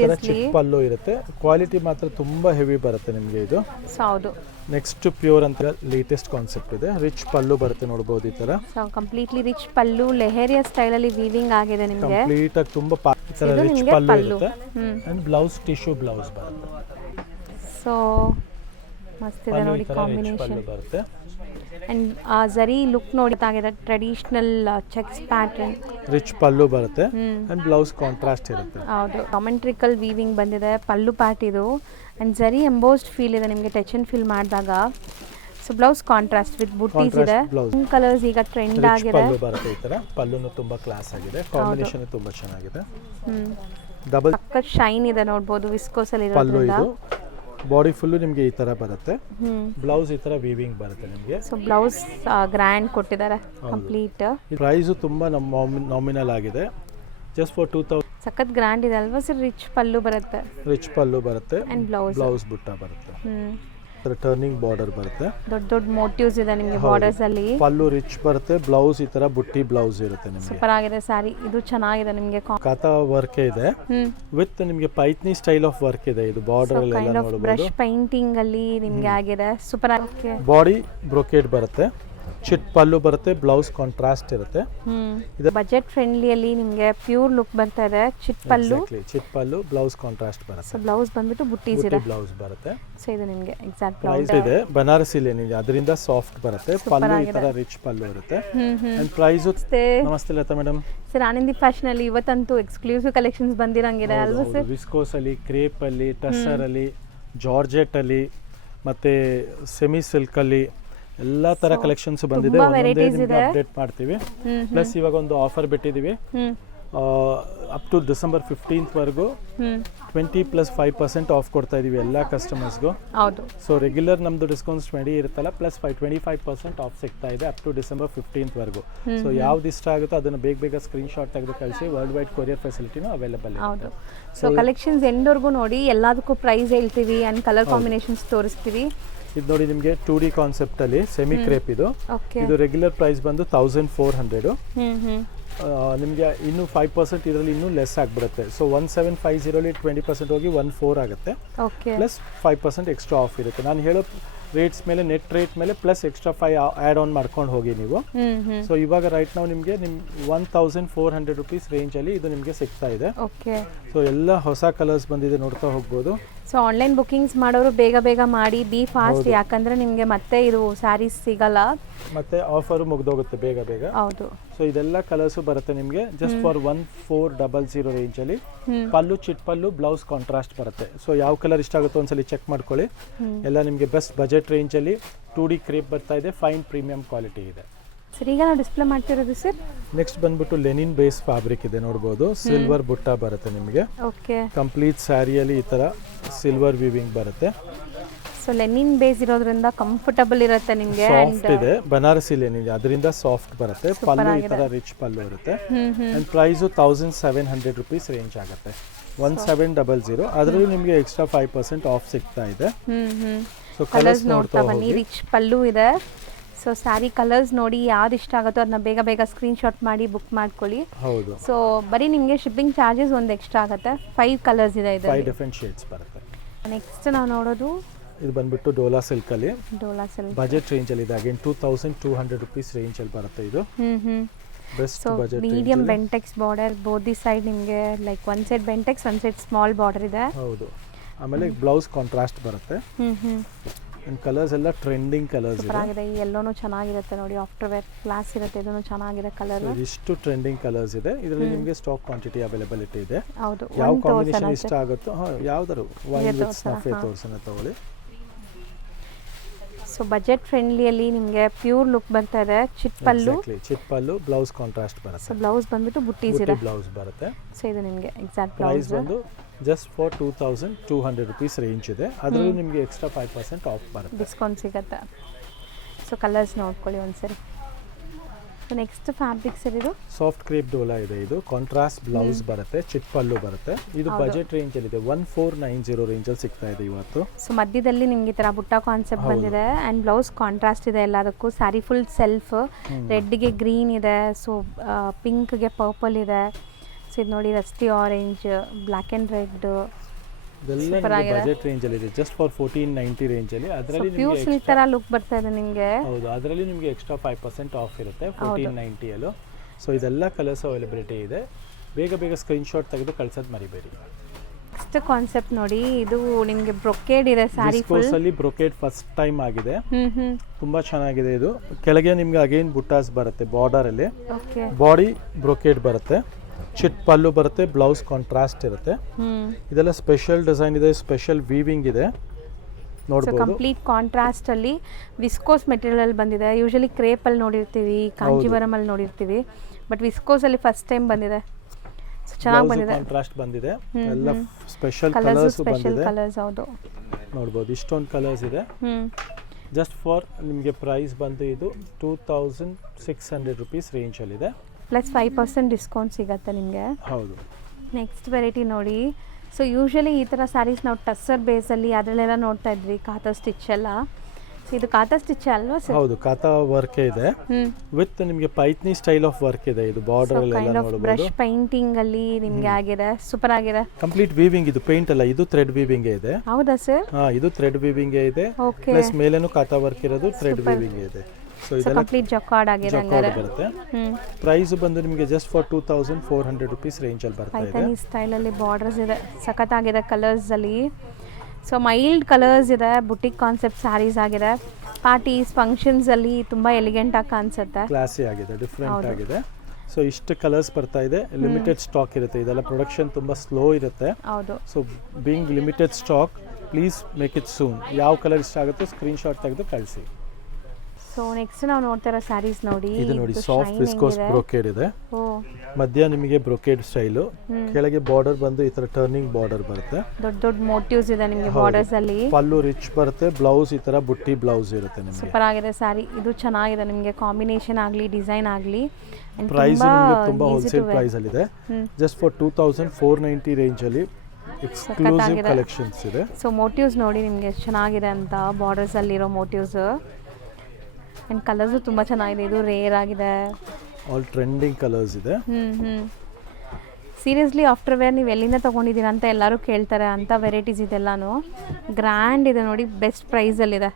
ಚಿಕ್ಕ ಪಲ್ಲು ಇರುತ್ತೆ. ಕ್ವಾಲಿಟಿ ಮಾತ್ರ ತುಂಬಾ ಹೆವಿ ಬರುತ್ತೆ ನಿಮಗೆ ಇದು. ಹೌದು. ನೆಕ್ಸ್ಟ್ ಪ್ಯೂರ್ ಅಂತ ಲೇಟೆಸ್ಟ್ ಕಾನ್ಸೆಪ್ಟ್ ಇದೆ. ರಿಚ್ ಪಲ್ಲು ಬರುತ್ತೆ ನೋಡಬಹುದು ಈ ತರ. ಸೊ ಕಂಪ್ಲೀಟ್ಲಿ ರಿಚ್ ಪಲ್ಲು ಲೆಹರಿಯಾ ಸ್ಟೈಲ್ ಅಲ್ಲಿ ವೀವಿಂಗ್ ಆಗಿದೆ ನಿಮಗೆ. ಕಂಪ್ಲೀಟ್ ಆಗಿ ತುಂಬಾ ಈ ತರ ರಿಚ್ ಪಲ್ಲು ಇರುತ್ತೆ. ಅಂಡ್ ಬ್ಲೌಸ್ ಟಿಶ್ಯೂ ಬ್ಲೌಸ್ ಬರುತ್ತೆ. ಸೊ ಮಸ್ತ್ ಇದೆ ನೋಡಿ ಕಾಂಬಿನೇಷನ್ ಬರುತ್ತೆ. ಅಂಡ್ ಜರಿ ಲುಕ್ ನೋಡಿದಾಗಿದೆ traditional checks pattern. Rich pallu ಬರುತ್ತೆ ಅಂಡ್ ಬ್ಲೌಸ್ ಕಾಂಟ್ರಾಸ್ಟ್ ಇರುತ್ತೆ. ಹೌದು, ಕಾಮೆಂಟ್ರಿಕಲ್ ವೀವಿಂಗ್ ಬಂದಿದೆ ಪಲ್ಲು ಪಾರ್ಟ್ ಇದು. ಅಂಡ್ ಜರಿ ಎಂಬೋಸ್ಡ್ ಫೀಲ್ ಇದೆ ನಿಮಗೆ ಟಚ್ ಅಂಡ್ ಫೀಲ್ ಮಾಡಿದಾಗ. So blouse contrast with buttis ಇದೆ. ಕಲರ್ಸ್ ಈಗ ಟ್ರೆಂಡ್ ಆಗಿದೆ. ಪಲ್ಲು ಬರುತ್ತೆ ಈ ತರ. ಪಲ್ಲುನು ತುಂಬಾ ಕ್ಲಾಸ್ ಆಗಿದೆ. ಕಾಂಬಿನೇಷನ್ ತುಂಬಾ ಚೆನ್ನಾಗಿದೆ. ಡಬಲ್ ಸಖತ್ ಶೈನ್ ಇದೆ ನೋಡಬಹುದು ವಿಸ್ಕೋಸ್ ಅಲ್ಲಿ ಪಲ್ಲು ಇರೋದ್ರಿಂದ. ಇದು ಬಾಡಿ ಫುಲ್ ನಿಮಗೆ ಈ ತರ ಬರುತ್ತೆ. ಬ್ಲೌಸ್ ಈ ತರ ವೀವಿಂಗ್ ಬರುತ್ತೆ ನಿಮಗೆ. ಸೊ ಬ್ಲೌಸ್ ಗ್ರ್ಯಾಂಡ್ ಕೊಟ್ಟಿದ್ದಾರೆ ಕಂಪ್ಲೀಟ್. ಪ್ರೈಸ್ ತುಂಬಾ ನಾಮಿನಲ್ ಆಗಿದೆ. Just for 2000. ಸಖತ್ ಗ್ರ್ಯಾಂಡ್ ಇದೆ ಅಲ್ವಾ ಸರ್. ರಿಚ್ ಪಲ್ಲು ಬರುತ್ತೆ. ರಿಚ್ ಪಲ್ಲು ಬರುತ್ತೆ ಅಂಡ್ ಬ್ಲೌಸ್ ಬುಟ್ಟ ಬರುತ್ತೆ. ಟರ್ನಿಂಗ್ ಬಾರ್ಡರ್ ಬರುತ್ತೆ. ದೊಡ್ಡ ದೊಡ್ಡ ಮೋಟಿವ್ಸ್ ಇದೆ ನಿಮಗೆ ಬಾರ್ಡರ್ಸ್ ಅಲ್ಲಿ. ಪಲ್ಲು ರಿಚ್ ಬರುತ್ತೆ. ಬ್ಲೌಸ್ ಈ ತರ ಬುಟ್ಟಿ ಬ್ಲೌಸ್ ಇರುತ್ತೆ ನಿಮಗೆ. ಸೂಪರ್ ಆಗಿದೆ ಸಾರಿ. ಇದು ಚೆನ್ನಾಗಿದೆ ನಿಮಗೆ. ಕಾತಾ ವರ್ಕ್ ಇದೆ ವಿತ್ ನಿಮಗೆ ಪೈತ್ನಿ ಸ್ಟೈಲ್ ಆಫ್ ವರ್ಕ್ ಇದೆ. ಇದು ಬಾರ್ಡರ್ ಅಲ್ಲಿ ಎಲ್ಲ ನೋಡಬಹುದು. ಬ್ರಷ್ ಪೈಂಟಿಂಗ್ ಅಲ್ಲಿ ನಿಮಗೆ ಆಗಿದೆ. ಸೂಪರ್ ಆಗಿದೆ. ಬಾಡಿ ಬ್ರೊಕೇಡ್ ಬರುತ್ತೆ. ಚಿಟ್ ಪಲ್ಲು ಬರುತ್ತೆ. ಬ್ಲೌಸ್ ಕಾಂಟ್ರಾಸ್ಟ್ ಇರುತ್ತೆ. ಇದು ಬಜೆಟ್ ಫ್ರೆಂಡ್ಲಿ ಅಲ್ಲಿ ನಿಮಗೆ ಪ್ಯೂರ್ ಲುಕ್ ಬರ್ತಾ ಇದೆ. ಚಿಟ್ ಪಲ್ಲು ಬ್ಲೌಸ್ ಕಾಂಟ್ರಾಸ್ಟ್ ಬರುತ್ತೆ. ಸೊ ಬ್ಲೌಸ್ ಬಂದ್ಬಿಟ್ಟು ಬುಟ್ಟೀಸ್ ಇದೆ. ಬ್ಲೌಸ್ ಬರುತ್ತೆ. ಸೊ ಇದು ನಿಮಗೆ ಎಕ್ಸಾಕ್ಟ್ ಪ್ರೈಸ್ ಇದೆ. ಬನಾರಸಿ ಲೇನಿದೆ ಅದರಿಂದ ಸಾಫ್ಟ್ ಬರುತ್ತೆ. ಪಲ್ಲು ಈ ತರ ರಿಚ್ ಪಲ್ಲು ಇರುತ್ತೆ. And price. ನಮಸ್ತೆ Latha madam. Sir Anandi fashion ಅಲ್ಲಿ ಇವತ್ತಂತೂ ಎಕ್ಸ್ಕ್ಲೂಸಿವ್ ಕಲೆಕ್ಷನ್ಸ್ ಬಂದಿರಂಗಿದೆ ಅಲ್ವಾ ಸರ್. ವಿಸ್ಕೋಸ್ ಅಲ್ಲಿ, ಕ್ರೇಪ್ ಅಲ್ಲಿ, ಟಸ್ಸರ್ ಅಲ್ಲಿ, ಜಾರ್ಜೆಟ್ ಅಲ್ಲಿ ಮತ್ತೆ ಸೆಮಿ ಸಿಲ್ಕ್ ಅಲ್ಲಿ ಎಲ್ಲಾ ತರ ಕಲೆಕ್ಷನ್ಸ್ ಬಂದಿದೆ. ಅಪ್ಡೇಟ್ ಮಾಡ್ತೀವಿ. ಪ್ಲಸ್ ಇವಾಗ ಒಂದು ಆಫರ್ ಬಿಟ್ಟಿದೀವಿ. ಅಪ್ ಟು ಡಿಸೆಂಬರ್ 15th ವರೆಗೂ 20+5% ಆಫ್ ಕೊಡ್ತಾ ಇದೀವಿ ಎಲ್ಲಾ ಕಸ್ಟಮರ್ಸ್ಗೂ. ಹೌದು. ಸೊ ರೆಗ್ಯುಲರ್ ನಮ್ದು ಡಿಸ್ಕೌಂಟ್ಸ್ 20 ಇರುತ್ತಲ್ಲ, ಪ್ಲಸ್ 25% ಆಫ್ ಸಿಗ್ತಾ ಇದೆ ಅಪ್ ಟು ಡಿಸೆಂಬರ್ 15th ವರೆಗೂ. ಸೊ ಯಾವ್ದು ಇಷ್ಟ ಆಗುತ್ತೋ ಅದನ್ನು ಬೇಗ ಸ್ಕ್ರೀನ್ ಶಾಟ್ ತೆಗೆದು ಕಳಿಸಿ. ವರ್ಲ್ಡ್ ವೈಡ್ ಕೊರಿಯರ್ ಫೆಸಿಲಿಟಿನೂ ಅವೈಲೇಬಲ್ ಇದೆ. ಸೊ ಕಲೆಕ್ಷನ್ಸ್ ಎಂಡ್ವರೆಗೂ ನೋಡಿ. ಎಲ್ಲದಕ್ಕೂ ಪ್ರೈಸ್ ಹೇಳ್ತೀವಿ ಅಂಡ್ ಕಲರ್ ಕಾಂಬಿನೇಷನ್ಸ್ ತೋರಿಸ್ತೀವಿ. ಇದು ನೋಡಿ ನಿಮಗೆ 2D ಕಾನ್ಸೆಪ್ಟ್ ಅಲ್ಲಿ ಸೆಮಿ ಕ್ರೇಪ್ ಇದು. ಇದು ರೆಗ್ಯುಲರ್ ಪ್ರೈಸ್ ಬಂದು 1400. ನಿಮಗೆ ಇನ್ನು 5% ಇದರಲ್ಲಿ ಇನ್ನೂ ಲೆಸ್ ಆಗಿಬಿಡುತ್ತೆ. ಸೊ 1750 20% ಹೋಗಿ 14 ಆಗುತ್ತೆ. ಪ್ಲಸ್ 5% ಎಕ್ಸ್ಟ್ರಾ ಆಫ್ ಇರುತ್ತೆ. ನಾನು ಹೇಳೋ ರೇಟ್ಸ್ ಮೇಲೆ ನೆಟ್ ರೇಟ್ ಮೇಲೆ ಪ್ಲಸ್ ಎಕ್ಸ್ಟ್ರಾ 5 ಆ್ಯಡ್ ಆನ್ ಮಾಡ್ಕೊಂಡು ಹೋಗಿ ನೀವು. ಸೊ ಇವಾಗ ರೈಟ್ ನಾವು ನಿಮಗೆ 1400 ರುಪೀಸ್ ರೇಂಜಲ್ಲಿ ಇದು ನಿಮಗೆ ಸಿಗ್ತಾ ಇದೆ. ಸೊ ಎಲ್ಲ ಹೊಸ ಕಲರ್ಸ್ ಬಂದಿದೆ, ನೋಡ್ತಾ ಹೋಗ್ಬೋದು. ಸೊ ಆನ್ಲೈನ್ ಬುಕಿಂಗ್ಸ್ ಮಾಡೋರು ಬೇಗ ಮಾಡಿ, ಬಿ ಫಾಸ್ಟ್. ಯಾಕಂದ್ರೆ ನಿಮಗೆ ಮತ್ತೆ ಇದು ಸ್ಯಾರೀಸ್ ಸಿಗಲ್ಲ, ಮತ್ತೆ ಆಫರ್ ಮುಗ್ದೋಗುತ್ತೆ ಬೇಗ. ಹೌದು. ಸೊ ಇದೆಲ್ಲ ಕಲರ್ಸ್ ಬರುತ್ತೆ ನಿಮಗೆ ಜಸ್ಟ್ ಫಾರ್ 1400 ರೇಂಜ್ ಅಲ್ಲಿ. ಪಲ್ಲು ಚಿಟ್ ಪಲ್ಲು, ಬ್ಲೌಸ್ ಕಾಂಟ್ರಾಸ್ಟ್ ಬರುತ್ತೆ. ಸೊ ಯಾವ ಕಲರ್ ಇಷ್ಟ ಆಗುತ್ತೋ ಒಂದ್ಸಲಿ ಚೆಕ್ ಮಾಡ್ಕೊಳ್ಳಿ. ಎಲ್ಲ ನಿಮಗೆ ಬೆಸ್ಟ್ ಬಜೆಟ್ ರೇಂಜ್ ಅಲ್ಲಿ 2D ಕ್ರೇಪ್ ಬರ್ತಾ ಇದೆ. ಫೈನ್ ಪ್ರೀಮಿಯಂ ಕ್ವಾಲಿಟಿ ಇದೆ. ಸರ್ ಈಗ ನಾವು ಡಿಸ್ಪ್ಲೇ ಮಾಡ್ತಿರೋದು ಸರ್. ನೆಕ್ಸ್ಟ್ ಬಂದ್ಬಿಟ್ಟು ಲೆನಿನ್ ಬೇಸ್ ಫ್ಯಾಬ್ರಿಕ್ ಇದೆ ನೋಡಬಹುದು. ಸಿಲ್ವರ್ ಬುಟ್ಟ ಬರುತ್ತೆ ನಿಮಗೆ. ಕಂಪ್ಲೀಟ್ ಸ್ಯಾರಿಯಲ್ಲಿ ಈ ತರ ಸಿಲ್ವರ್ ವೀವಿಂಗ್ ಬರುತ್ತೆ. ಸೊ ಲೆನಿನ್ ಬೇಸ್ ಇರೋದ್ರಿಂದ ಕಂಫರ್ಟಬಲ್ ಇರುತ್ತೆ ನಿಮಗೆ. ಸಾಫ್ಟ್ ಇದೆ. ಬನಾರಸಿ ಲೆನಿನ್ ಅದರಿಂದ ಸಾಫ್ಟ್ ಬರುತ್ತೆ. ಪಲ್ಲು ಈ ತರ ರಿಚ್ ಪಲ್ಲು ಇರುತ್ತೆ. ಅಂಡ್ ಪ್ರೈಸ್ 1700 ರುಪೀಸ್ ರೇಂಜ್ ಆಗುತ್ತೆ. 1700. ಅದರಲ್ಲೂ ನಿಮಗೆ ಎಕ್ಸ್ಟ್ರಾ 5% ಆಫ್ ಸಿಗ್ತಾ ಇದೆ. ಸೊ ಕಲರ್ಸ್ ನೋಡ್ತಾ ಬನ್ನಿ. ರಿಚ್ ಪಲ್ಲು ಇದೆ. ಸೊ ಸ್ಯಾರಿ ಕಲರ್ಸ್ ನೋಡಿ, ಯಾವ್ದು ಇಷ್ಟ ಆಗುತ್ತೋ ಅದನ್ನ ಬೇಗ ಸ್ಕ್ರೀನ್ ಶಾಟ್ ಮಾಡಿ ಬುಕ್ ಮಾಡ್ಕೊಳ್ಳಿ. ಹೌದು. ಸೊ ಬರೀ ನಿಮಗೆ ಶಿಪ್ಪಿಂಗ್ ಚಾರ್ಜಸ್ ಒಂದು ಎಕ್ಸ್ಟ್ರಾ ಆಗುತ್ತೆ. 5 ಕಲರ್ಸ್ ಇದೆ. 5 ಡಿಫರೆಂಟ್ ಶೇಡ್ಸ್ ಬರುತ್ತೆ. ನೆಕ್ಸ್ಟ್ ನಾವು ನೋಡೋದು ಇದು ಬಂದ್ಬಿಟ್ಟು ಡೋಲಾ ಸಿಲ್ಕ್ ಅಲ್ಲಿ. ಬಜೆಟ್ ರೇಂಜ್ ಅಲ್ಲಿ ಇದೆ. ಅಗೇನ್ 2200 ರುಪೀಸ್ ರೇಂಜ್ ಅಲ್ಲಿ ಬರುತ್ತೆ ಇದು. Best budget. Medium Bentex border both the side ನಿಮಗೆ like one side Bentex, one side small border ಇದೆ. ಹೌದು. ಆಮೇಲೆ ಬ್ಲೌಸ್ ಕಾಂಟ್ರಾಸ್ಟ್ ಬರುತ್ತೆ. ಅಂಡ್ ಕಲರ್ಸ್ ಎಲ್ಲ ಟ್ರೆಂಡಿಂಗ್ ಕಲರ್ಸ್ ಇದೆ. ಚೆನ್ನಾಗಿದೆ. ಈ ಎಲ್ಲೋನು ಚೆನ್ನಾಗಿರುತ್ತೆ ನೋಡಿ. ಆಫ್ಟರ್ ವೇರ್ ಕ್ಲಾಸ್ ಇರುತ್ತೆ. ಇದನ್ನು ಚೆನ್ನಾಗಿದೆ ಕಲರ್. ಇಷ್ಟು ಟ್ರೆಂಡಿಂಗ್ ಕಲರ್ಸ್ ಇದೆ. ಇದರಲ್ಲಿ ನಿಮಗೆ ಸ್ಟಾಕ್ ಕ್ವಾಂಟಿಟಿ ಅವೈಲೇಬಿಲಿಟಿ ಇದೆ. ಹೌದು. ಯಾವ ಕಾಂಬಿನೇಷನ್ ಇಷ್ಟ ಆಗುತ್ತೋ ಯಾವ್ದಾರು ವೈನ್ ವಿತ್ ಸ್ನಫೆ ತೋರ್ಸನ ತಗೊಳ್ಳಿ. ಸೊ ಬಜೆಟ್ ಫ್ರೆಂಡ್ಲಿಯಲ್ಲಿ ನಿಮಗೆ ಪ್ಯೂರ್ ಲುಕ್ ಬರ್ತಾ ಇದೆ. ಚಿಟ್ ಪಲ್ಲು ಬ್ಲೌಸ್ ಕಾಂಟ್ರಾಸ್ಟ್ ಬರುತ್ತೆ. ಸೊ ಬ್ಲೌಸ್ ಬಂದ್ಬಿಟ್ಟು ಬುಟ್ಟೀಸ್ ಇದೆ. ಬ್ಲೌಸ್ ಬರುತ್ತೆ. ಸೊ ಇದು ನಿಮಗೆ ಎಕ್ಸಾಕ್ಟ್ ಪ್ರೈಸ್ ಬಂದು ಜಸ್ಟ್ ಫಾರ್ 2200 ರುಪೀಸ್ ರೇಂಜ್ ಇದೆ. ಅದರಲ್ಲೂ ನಿಮಗೆ ಎಕ್ಸ್ಟ್ರಾ 5% ಆಫ್ ಬರುತ್ತೆ. ಡಿಸ್ಕೌಂಟ್ ಸಿಗುತ್ತೆ. ಸೊ ಕಲರ್ಸ್ ನೋಡ್ಕೊಳ್ಳಿ ಒಂದ್ಸರಿ. ನೆಕ್ಸ್ಟ್ ಫ್ಯಾಬ್ರಿಕ್ ಸರ್ ಇದು ಸಾಫ್ಟ್ ಕ್ರೇಪ್ ಡೋಲಾ ಇದೆ. ಇದು ಕಾಂಟ್ರಾಸ್ಟ್ ಬ್ಲೌಸ್ ಬರುತ್ತೆ. ಚಿಟ್ ಪಲ್ಲು ಬರುತ್ತೆ. ಇದು ಬಜೆಟ್ ರೇಂಜ್ ಅಲ್ಲಿ ಇದೆ. 1490 ರೇಂಜ್ ಅಲ್ಲಿ ಸಿಗ್ತಾ ಇದೆ ಇವತ್ತು. ಸೊ ಮಧ್ಯದಲ್ಲಿ ನಿಮ್ಗೆ ಈ ತರ ಬುಟ್ಟ ಕಾನ್ಸೆಪ್ಟ್ ಬಂದಿದೆ. ಅಂಡ್ ಬ್ಲೌಸ್ ಕಾಂಟ್ರಾಸ್ಟ್ ಇದೆ ಎಲ್ಲದಕ್ಕೂ. Sari full self. ರೆಡ್ಗೆ ಗ್ರೀನ್ ಇದೆ. ಸೊ ಪಿಂಕ್ಗೆ ಪರ್ಪಲ್ ಇದೆ. ಸೊ ಇದು ನೋಡಿ rusty orange, black and red, ಇದೆಲ್ಲ ನಿಮಗೆ ಬಜೆಟ್ ರೇಂಜಲ್ಲಿ ಇದೆ, ಜಸ್ಟ್ ಫಾರ್ 1490 ರೇಂಜಲ್ಲಿ. ಅದರಲ್ಲಿ ಪ್ಯೂರ್ ಸಿಲ್ಕ್ ಥರ ಲುಕ್ ಬರ್ತಾ ಇದೆ ನಿಮಗೆ. ಹೌದು, ಅದರಲ್ಲಿ ನಿಮಗೆ ಎಕ್ಸ್ಟ್ರಾ 5% ಆಫ್ ಇರುತ್ತೆ 1490 ಸೊ ಇದೆಲ್ಲ ಕಲರ್ಸ್ ಅವೈಲಬಿಲಿಟಿ ಇದೆ. ಬೇಗ ಬೇಗ ಸ್ಕ್ರೀನ್ಶಾಟ್ ತೆಗೆದು ಕಳ್ಸೋದು ಮರಿಬೇಡಿ. ನೆಕ್ಸ್ಟ್ ಕಾನ್ಸೆಪ್ಟ್ ನೋಡಿ, ಇದು ನಿಮಗೆ ಬ್ರೊಕೇಡ್ ಇದೆ ಸ್ಯಾರಿ ಫುಲ್. ಅಲ್ಲಿ ಬ್ರೊಕೇಡ್ ಫಸ್ಟ್ ಟೈಮ್ ಆಗಿದೆ, ತುಂಬಾ ಚೆನ್ನಾಗಿದೆ. ಇದು ಕೆಳಗೆ ನಿಮ್ಗೆ ಅಗೇನ್ ಬುಟ್ಟಾಸ್ ಬರುತ್ತೆ ಬಾರ್ಡರ್ ಅಲ್ಲಿ, ಬಾಡಿ ಬ್ರೊಕೇಡ್ ಬರುತ್ತೆ, ಚಿಟ್ ಪಲ್ಲು ಬರುತ್ತೆ, ಬ್ಲೌಸ್ ಕಾಂಟ್ರಾಸ್ಟ್ ಇರುತ್ತೆ. ಇದೆಲ್ಲ ಸ್ಪೆಷಲ್ ಡಿಸೈನ್ ಇದೆ, ಸ್ಪೆಷಲ್ ವೀವಿಂಗ್ ಇದೆ ನೋಡಬಹುದು. ಕಂಪ್ಲೀಟ್ ಕಾಂಟ್ರಾಸ್ಟ್ ಅಲ್ಲಿ ವಿಸ್ಕೋಸ್ ಮೆಟೀರಿಯಲ್ ಅಲ್ಲಿ ಬಂದಿದೆ. ಯೂಶಲಿ ಕ್ರೇಪ್ ಅಲ್ಲಿ ನೋಡಿರ್ತೀವಿ, ಕಾಂಜೀವರಂ ಅಲ್ಲಿ ನೋಡಿರ್ತೀವಿ, ಬಟ್ ವಿಸ್ಕೋಸ್ ಅಲ್ಲಿ ಫಸ್ಟ್ ಟೈಮ್ ಬಂದಿದೆ. ಚೆನ್ನಾಗಿ ಬಂದಿದೆ, ಕಾಂಟ್ರಾಸ್ಟ್ ಬಂದಿದೆ, ಎಲ್ಲ ಸ್ಪೆಷಲ್ ಕಲರ್ಸ್ ಬಂದಿದೆ. ಕಲರ್ಸ್ ಹೌದು ನೋಡಬಹುದು, ಇಷ್ಟೊಂದು ಕಲರ್ಸ್ ಇದೆ. ಜಸ್ಟ್ ಫಾರ್ ನಿಮಗೆ ಪ್ರೈಸ್ ಬಂದು ಇದು 2600 ರೂಪೀಸ್ ರೇಂಜ್ ಅಲ್ಲಿ ಇದೆ, ಪ್ಲಸ್ 5% ಡಿಸ್ಕೌಂಟ್ ಸಿಗುತ್ತೆ ನಿಮಗೆ. ಹೌದು. ನೆಕ್ಸ್ಟ್ ವೆರೈಟಿ ನೋಡಿ, ಸೊ ಯೂಶಲಿ ಈ ಥರ ಸ್ಯಾರೀಸ್ ನಾವು ಟಸ್ಸರ್ ಬೇಸಲ್ಲಿ ಅದರಲ್ಲೆಲ್ಲ ನೋಡ್ತಾ ಇದ್ವಿ, ಕಾತಾ ಸ್ಟಿಚ್ ಎಲ್ಲ. ಸೊ ಇದು ಕಾತಾ ಸ್ಟಿಚ್ ಅಲ್ವಾ ಸರ್? ಹೌದು, ಕಾತಾ ವರ್ಕ್ ಇದೆ ವಿತ್ ನಿಮಗೆ ಪೈತ್ನಿ ಸ್ಟೈಲ್ ಆಫ್ ವರ್ಕ್ ಇದೆ. ಇದು ಬಾರ್ಡರ್ ಅಲ್ಲಿ ಎಲ್ಲ ನೋಡಬಹುದು, ಬ್ರಷ್ ಪೇಂಟಿಂಗ್ ಅಲ್ಲಿ ನಿಮಗೆ ಆಗಿದೆ, ಸೂಪರ್ ಆಗಿದೆ. ಕಂಪ್ಲೀಟ್ ವೀವಿಂಗ್, ಇದು ಪೇಂಟ್ ಅಲ್ಲ, ಇದು ಥ್ರೆಡ್ ವೀವಿಂಗ್ ಇದೆ. ಹೌದಾ ಸರ್? ಇದು ಥ್ರೆಡ್ ವೀವಿಂಗ್ ಇದೆ, ಪ್ಲಸ್ ಮೇಲೇನು ಕಾತಾ ವರ್ಕ್ ಇರೋದು, ಥ್ರೆಡ್ ವೀವಿಂಗ್ ಇದೆ. ಸೊ ಇದೆಲ್ಲ ಕಂಪ್ಲೀಟ್ ಜಕಾರ್ಡ್ ಆಗಿದೆ ಹಂಗಾರೆ. ಬರುತ್ತೆ. ಪ್ರೈಸ್ ಬಂದು ನಿಮಗೆ ಜಸ್ಟ್ ಫಾರ್ 2400 ರೂಪೀಸ್ ರೇಂಜ್ ಅಲ್ಲಿ ಬರ್ತಾ ಇದೆ. ಪೈಥಾನಿ ಸ್ಟೈಲ್ ಅಲ್ಲಿ ಬಾರ್ಡರ್ಸ್ ಇದೆ, ಸಖತ್ತಾಗಿದೆ ಕಲರ್ಸ್ ಅಲ್ಲಿ. ಸೊ ಮೈಲ್ಡ್ ಕಲರ್ಸ್ ಇದೆ, ಬುಟಿಕ್ ಕಾನ್ಸೆಪ್ಟ್ ಸ್ಯಾರೀಸ್ ಆಗಿದೆ, ಪಾರ್ಟೀಸ್ ಫಂಕ್ಷನ್ಸ್ ಅಲ್ಲಿ ತುಂಬಾ ಎಲಿಗೆಂಟ್ ಆಗಿ ಕಾಣಿಸುತ್ತೆ, ಕ್ಲಾಸಿ ಆಗಿದೆ, ಡಿಫ್ರೆಂಟ್ ಆಗಿದೆ. ಸೊ ಇಷ್ಟು ಕಲರ್ಸ್ ಬರ್ತಾ ಇದೆ, ಲಿಮಿಟೆಡ್ ಸ್ಟಾಕ್ ಇರುತ್ತೆ. ಇದೆಲ್ಲ ಪ್ರೊಡಕ್ಷನ್ ತುಂಬಾ ಸ್ಲೋ ಇರುತ್ತೆ. ಹೌದು. So being limited stock, please make it soon. ಯಾವ ಕಲರ್ ಇಷ್ಟ ಆಗುತ್ತೆ ಸ್ಕ್ರೀನ್ಶಾಟ್ ತೆಗೆದು ಕಳಿಸಿ. ಸೊ ನೆಕ್ಸ್ಟ್ ನಾವು ನೋಡ್ತಾ ಇರೋ ಸ್ಯಾರೀಸ್ ನೋಡಿ, ಇದು ನೋಡಿ ಸಾಫ್ಟ್ ವಿಸ್ಕೋಸ್ ಬ್ರೊಕೇಡ್ ಇದೆ, ಮಧ್ಯ ನಿಮಗೆ ಬ್ರೊಕೇಡ್ ಸ್ಟೈಲು, ಕೆಳಗೆ ಬಾರ್ಡರ್ ಬಂದು ಈ ತರ ಟರ್ನಿಂಗ್ ಬಾರ್ಡರ್ ಬರುತ್ತೆ, ದೊಡ್ಡ ದೊಡ್ಡ ಮೋಟಿವ್ಸ್ ಇದೆ ನಿಮಗೆ ಬಾರ್ಡರ್ಸ್ ಅಲ್ಲಿ. ಪಲ್ಲು ರಿಚ್ ಬರುತ್ತೆ, ಬ್ಲೌಸ್ ಈ ತರ ಬುಟ್ಟಿ ಬ್ಲೌಸ್ ಇರುತ್ತೆ ನಿಮಗೆ. ಸೂಪರ್ ಆಗಿದೆ ಸ್ಯಾರಿ, ಇದು ಚೆನ್ನಾಗಿದೆ ನಿಮಗೆ, ಕಾಂಬಿನೇಷನ್ ಆಗಲಿ ಡಿಸೈನ್ ಆಗಲಿ. ಪ್ರೈಸ್ ತುಂಬಾ ಹೋಲ್ಸೇಲ್ ಪ್ರೈಸ್ ಅಲ್ಲಿ ಇದೆ, ಜಸ್ಟ್ ಫಾರ್ 2490 ರೇಂಜ್ ಅಲ್ಲಿ ಎಕ್ಸ್ಕ್ಲೂಸಿವ್ ಕಲೆಕ್ಷನ್ಸ್ ಇದೆ. ಸೊ ಮೋಟಿವ್ಸ್ ನೋಡಿ ನಿಮಗೆ ಚೆನ್ನಾಗಿದೆ ಅಂತ, ಬಾರ್ಡರ್ಸ್ ಅಲ್ಲಿರೋ ಮೋಟಿವ್ಸ್ ಆ್ಯಂಡ್ ಕಲರ್ಸು ತುಂಬ ಚೆನ್ನಾಗಿದೆ. ಇದು ರೇರ್ ಆಗಿದೆ, ಆಲ್ ಟ್ರೆಂಡಿಂಗ್ ಕಲರ್ಸ್ ಇದೆ. ಸೀರಿಯಸ್ಲಿ ಆಫ್ಟರ್ ವೇರ್ ನೀವು ಎಲ್ಲಿಂದ ತೊಗೊಂಡಿದ್ದೀರಾ ಅಂತ ಎಲ್ಲರೂ ಕೇಳ್ತಾರೆ, ಅಂಥ ವೆರೈಟೀಸ್ ಇದೆಲ್ಲನೂ ಗ್ರ್ಯಾಂಡ್ ಇದೆ ನೋಡಿ, ಬೆಸ್ಟ್ ಪ್ರೈಸಲ್ಲಿದೆ.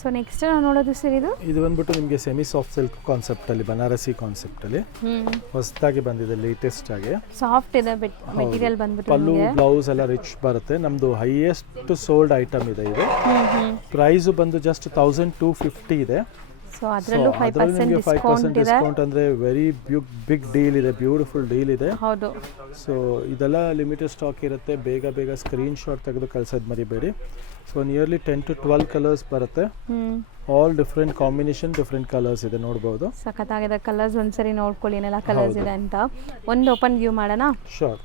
ಸೊ ನೆಕ್ಸ್ಟ್ ನಾವು ನೋಡೋದು ಸರ್, ಇದು ಬಂದ್ಬಿಟ್ಟು ನಿಮಗೆ ಸೆಮಿ ಸಾಫ್ಟ್ ಸಿಲ್ಕ್ ಕಾನ್ಸೆಪ್ಟ್ ಅಲ್ಲಿ, ಬನಾರಸಿ ಕಾನ್ಸೆಪ್ಟ್ ಅಲ್ಲಿ ಹೊಸದಾಗಿ ಬಂದಿದೆ, ಲೇಟೆಸ್ಟ್ ಆಗಿ ಸಾಫ್ಟ್ ಇದೆ ಮೆಟೀರಿಯಲ್ ಬಂದ್ಬಿಟ್ಟು. ಪಲ್ಲು ಬ್ಲೌಸ್ ಎಲ್ಲ ರಿಚ್ ಬರುತ್ತೆ. ನಮ್ದು ಹೈಯೆಸ್ಟ್ ಸೋಲ್ಡ್ ಐಟಮ್ ಇದೆ ಇದು. ಪ್ರೈಸ್ ಬಂದು ಜಸ್ಟ್ 1250 ಇದೆ. ಸೊ ಅದರಲ್ಲೂ 5% ಡಿಸ್ಕೌಂಟ್ ಅಂದ್ರೆ ವೆರಿ ಬಿಗ್ ಡೀಲ್ ಇದೆ, ಬ್ಯೂಟಿಫುಲ್ ಡೀಲ್ ಇದೆ. ಹೌದು. ಸೊ ಇದೆಲ್ಲ ಲಿಮಿಟೆಡ್ ಸ್ಟಾಕ್ ಇರುತ್ತೆ, ಬೇಗ ಬೇಗ ಸ್ಕ್ರೀನ್ ಶಾಟ್ ತೆಗೆದು ಕಳ್ಸೋದು ಮರಿಬೇಡಿ. ಸೊ ನಿಯರ್ಲಿ 10 to 12 ಕಲರ್ಸ್ ಬರುತ್ತೆ, all different combination, different colours ಇದೆ ನೋಡಬಹುದು. ಸಖತ್ತಾಗಿದೆ ಕಲರ್ಸ್, ಒಂದ್ಸರಿ ನೋಡ್ಕೊಳ್ಳಿ ಏನೆಲ್ಲ ಕಲರ್ಸ್ ಇದೆ ಅಂತ. ಒಂದು ಓಪನ್ ವ್ಯೂ ಮಾಡೋಣ? ಶೋರ್.